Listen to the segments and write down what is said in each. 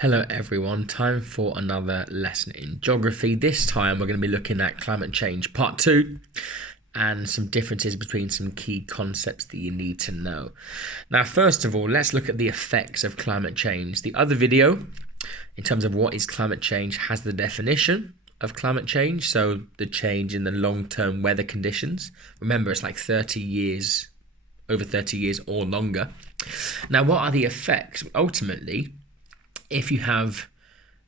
Hello everyone, time for another lesson in geography. This time we're going to be looking at climate change part 2 and some differences between some key concepts that you need to know. Now first of all, let's look at the effects of climate change. The other video, in terms of what is climate change, has the definition of climate change, so the change in the long-term weather conditions. Remember, it's like 30 years, over 30 years or longer. Now what are the effects? Ultimately, if you have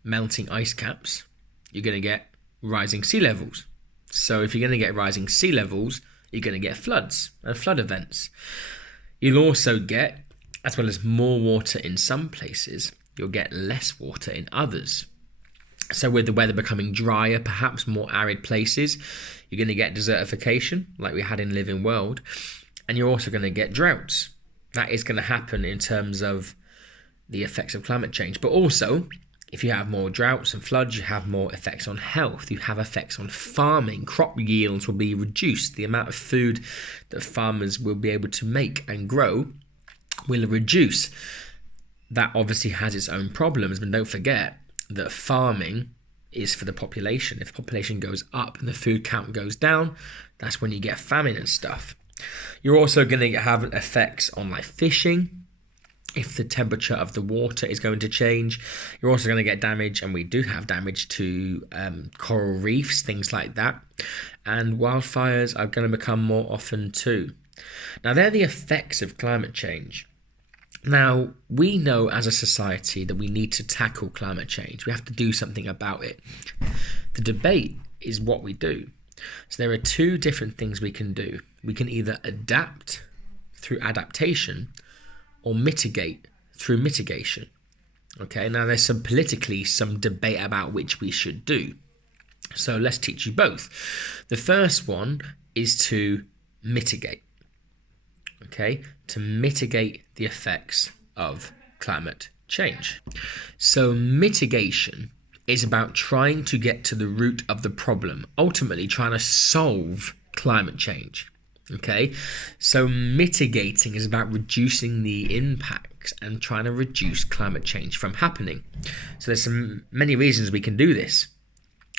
melting ice caps, you're going to get rising sea levels. So if you're going to get rising sea levels, you're going to get floods and flood events. You'll also get, as well as more water in some places, you'll get less water in others. So with the weather becoming drier, perhaps more arid places, you're going to get desertification like we had in Living World. And you're also going to get droughts. That is going to happen in terms of the effects of climate change. But also, if you have more droughts and floods, you have more effects on health. You have effects on farming. Crop yields will be reduced. The amount of food that farmers will be able to make and grow will reduce. That obviously has its own problems, but don't forget that farming is for the population. If the population goes up and the food count goes down, that's when you get famine and stuff. You're also going to have effects on like fishing. If the temperature of the water is going to change, you're also going to get damage, and we do have damage to coral reefs, things like that. And wildfires are going to become more often too. Now, they're the effects of climate change. Now, we know as a society that we need to tackle climate change. We have to do something about it. The debate is what we do. So there are two different things we can do. We can either adapt through adaptation or mitigate through mitigation. Okay, now there's some debate about which we should do. So let's teach you both. The first one is to mitigate. Okay, to mitigate the effects of climate change. So mitigation is about trying to get to the root of the problem, ultimately trying to solve climate change. Okay, so mitigating is about reducing the impacts and trying to reduce climate change from happening. So there's many reasons we can do this.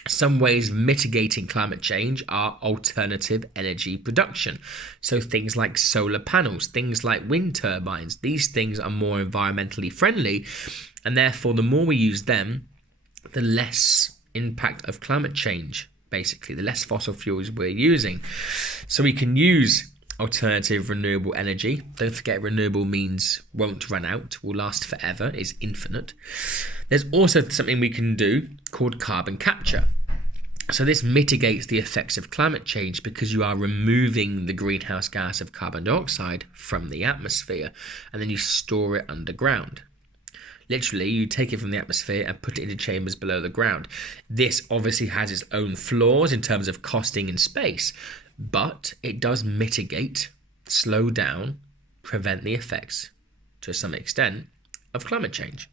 Some ways of mitigating climate change are alternative energy production. So things like solar panels, things like wind turbines, these things are more environmentally friendly, and therefore the more we use them, the less impact of climate change. Basically, the less fossil fuels we're using. So we can use alternative renewable energy. Don't forget, renewable means won't run out, will last forever, is infinite. There's also something we can do called carbon capture. So this mitigates the effects of climate change because you are removing the greenhouse gas of carbon dioxide from the atmosphere, and then you store it underground. Literally, you take it from the atmosphere and put it into chambers below the ground. This obviously has its own flaws in terms of costing and space, but it does mitigate, slow down, prevent the effects, to some extent, of climate change.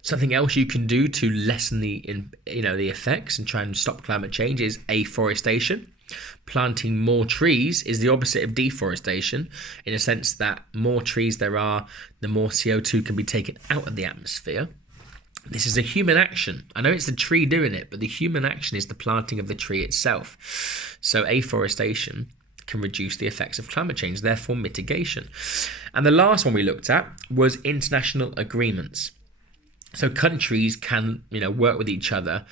Something else you can do to lessen the effects and try and stop climate change is afforestation. Planting more trees is the opposite of deforestation, in a sense that more trees there are, the more CO2 can be taken out of the atmosphere. This is a human action. I know it's the tree doing it, but the human action is the planting of the tree itself. So afforestation can reduce the effects of climate change, therefore mitigation. And the last one we looked at was international agreements. So countries can, work with each other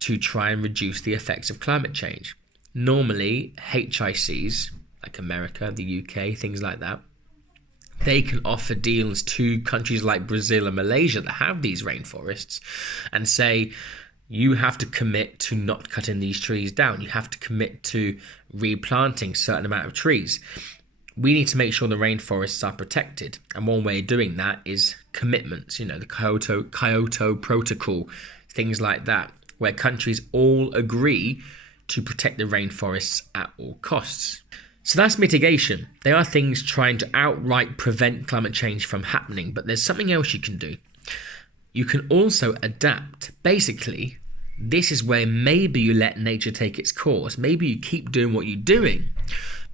to try and reduce the effects of climate change. Normally, HICs, like America, the UK, things like that, they can offer deals to countries like Brazil and Malaysia that have these rainforests and say, you have to commit to not cutting these trees down. You have to commit to replanting a certain amount of trees. We need to make sure the rainforests are protected. And one way of doing that is commitments, the Kyoto Protocol, things like that, where countries all agree to protect the rainforests at all costs. So that's mitigation. They are things trying to outright prevent climate change from happening, but there's something else you can do. You can also adapt. Basically, this is where maybe you let nature take its course. Maybe you keep doing what you're doing,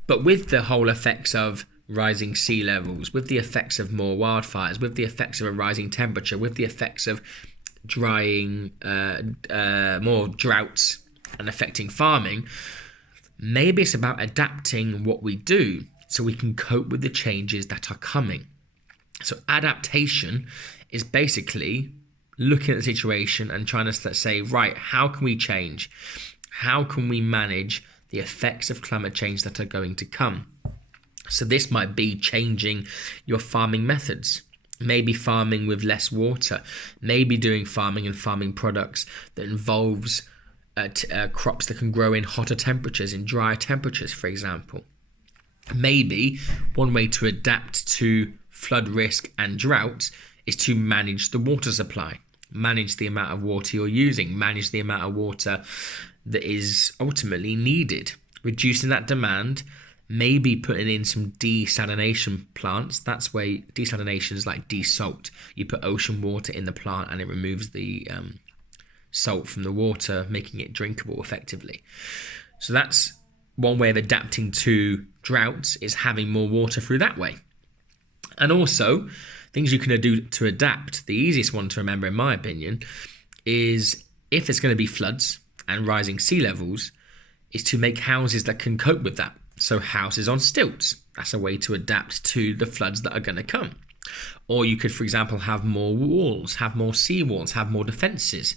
but with the whole effects of rising sea levels, with the effects of more wildfires, with the effects of a rising temperature, with the effects of drying, more droughts and affecting farming, maybe it's about adapting what we do so we can cope with the changes that are coming. So adaptation is basically looking at the situation and trying to say, right, how can we change? How can we manage the effects of climate change that are going to come? So this might be changing your farming methods, maybe farming with less water, maybe doing farming and farming products that involves crops that can grow in hotter temperatures, in drier temperatures, for example. Maybe one way to adapt to flood risk and drought is to manage the water supply, manage the amount of water you're using, manage the amount of water that is ultimately needed, reducing that demand, maybe putting in some desalination plants. That's where desalination is like desalt. You put ocean water in the plant and it removes the salt from the water, making it drinkable effectively. So that's one way of adapting to droughts, is having more water through that way. And also, things you can do to adapt, the easiest one to remember in my opinion, is if there's going to be floods and rising sea levels, is to make houses that can cope with that. So houses on stilts, that's a way to adapt to the floods that are going to come. Or you could, for example, have more walls, have more seawalls, have more defences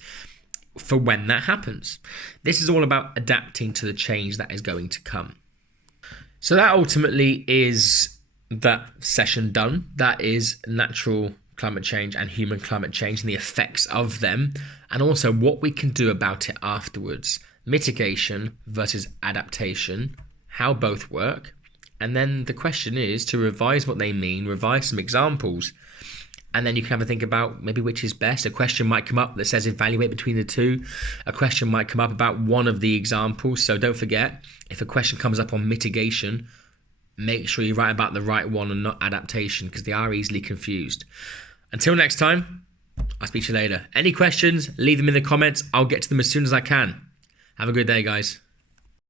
for when that happens. This is all about adapting to the change that is going to come. So that ultimately is that session done. That is natural climate change and human climate change and the effects of them, and also what we can do about it afterwards. Mitigation versus adaptation, how both work. And then the question is to revise what they mean, revise some examples, and then you can have a think about maybe which is best. A question might come up that says evaluate between the two. A question might come up about one of the examples. So don't forget, if a question comes up on mitigation, make sure you write about the right one and not adaptation, because they are easily confused. Until next time, I'll speak to you later. Any questions, leave them in the comments. I'll get to them as soon as I can. Have a good day, guys.